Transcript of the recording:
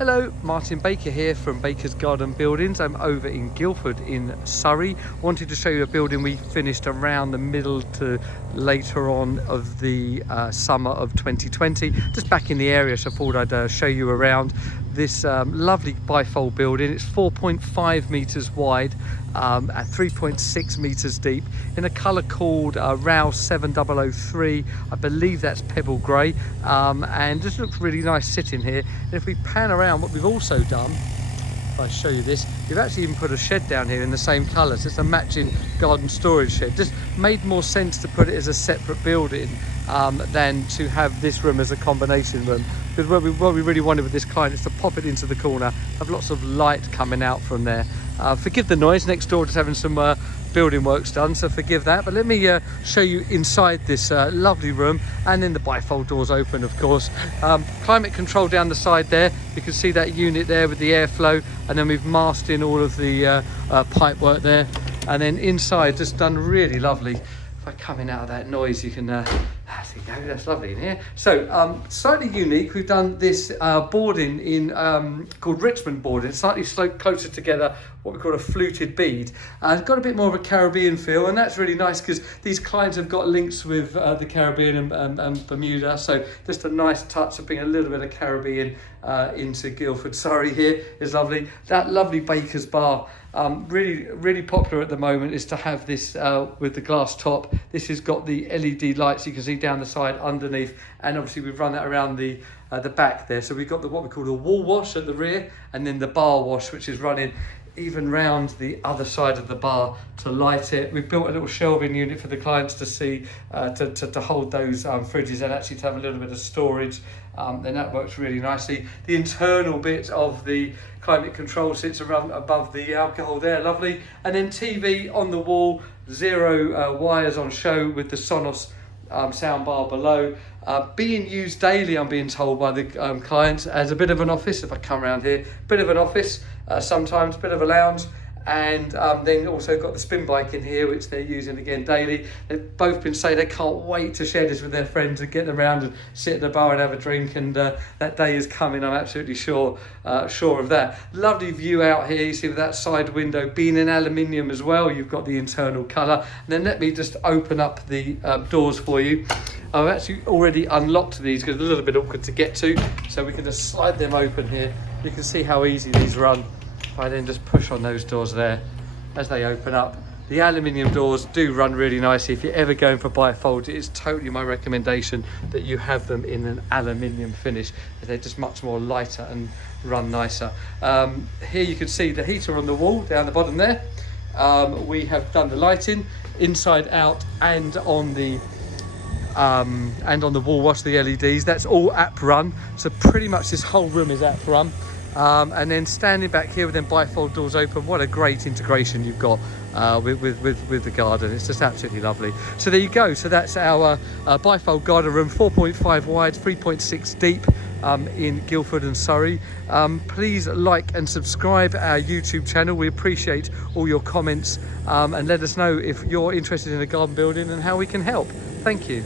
Hello, Martin Baker here from Baker's Garden Buildings. I'm over in Guildford in Surrey. Wanted to show you a building we finished around the middle to later on of the summer of 2020. Just back in the area, so I thought I'd show you around this lovely bifold building. It's 4.5 metres wide at 3.6 metres deep in a colour called RAL 7003. I believe that's pebble grey, and just looks really nice sitting here. And if we pan around, what we've also done, if I show you this, we've actually even put a shed down here in the same colours. It's a matching garden storage shed. Just made more sense to put it as a separate building than to have this room as a combination room, because what we really wanted with this client is to pop it into the corner, have lots of light coming out from there. Forgive the noise, next door just having some building works done, so forgive that, but let me show you inside this lovely room. And then the bifold doors open, of course. Climate control down the side there, you can see that unit there with the airflow, and then we've masked in all of the pipe work there. And then inside, just done really lovely. If I come in out of that noise, you can there you go, that's lovely in here. So slightly unique, we've done this boarding in called Richmond boarding, slightly sloped closer together, what we call a fluted bead. It's got a bit more of a Caribbean feel, and that's really nice because these clients have got links with the Caribbean and Bermuda, so just a nice touch of being a little bit of Caribbean into Guildford. Surrey here is lovely. That lovely Baker's bar, really popular at the moment, is to have this with the glass top. This has got the LED lights you can see down the side underneath, and obviously we've run that around the back there. So we've got what we call the wall wash at the rear, and then the bar wash, which is running even round the other side of the bar to light it. We've built a little shelving unit for the clients to see, to hold those fridges, and actually to have a little bit of storage. Then that works really nicely. The internal bit of the climate control sits around above the alcohol there, lovely. And then TV on the wall, zero wires on show with the Sonos sound bar below. Being used daily, I'm being told by the clients, as a bit of an office. If I come around here, bit of an office, sometimes bit of a lounge, and then also got the spin bike in here, which they're using again daily. They've both been saying they can't wait to share this with their friends and get around and sit at the bar and have a drink, and that day is coming, I'm absolutely sure of that. Lovely view out here, you see with that side window being in aluminium as well, you've got the internal colour. And then let me just open up the doors for you. I've actually already unlocked these because it's a little bit awkward to get to, so we can just slide them open here. You can see how easy these run. If I then just push on those doors there as they open up. The aluminium doors do run really nicely. If you're ever going for bifold, it is totally my recommendation that you have them in an aluminium finish. They're just much more lighter and run nicer. Here you can see the heater on the wall down the bottom there. We have done the lighting inside out and on the wall wash, the LEDs. That's all app run, so pretty much this whole room is app run. And then standing back here with them bifold doors open, what a great integration you've got with the garden. It's just absolutely lovely. So there you go. So that's our bifold garden room, 4.5 wide, 3.6 deep, in Guildford and Surrey. Please like and subscribe our YouTube channel. We appreciate all your comments, and let us know if you're interested in a garden building and how we can help. Thank you.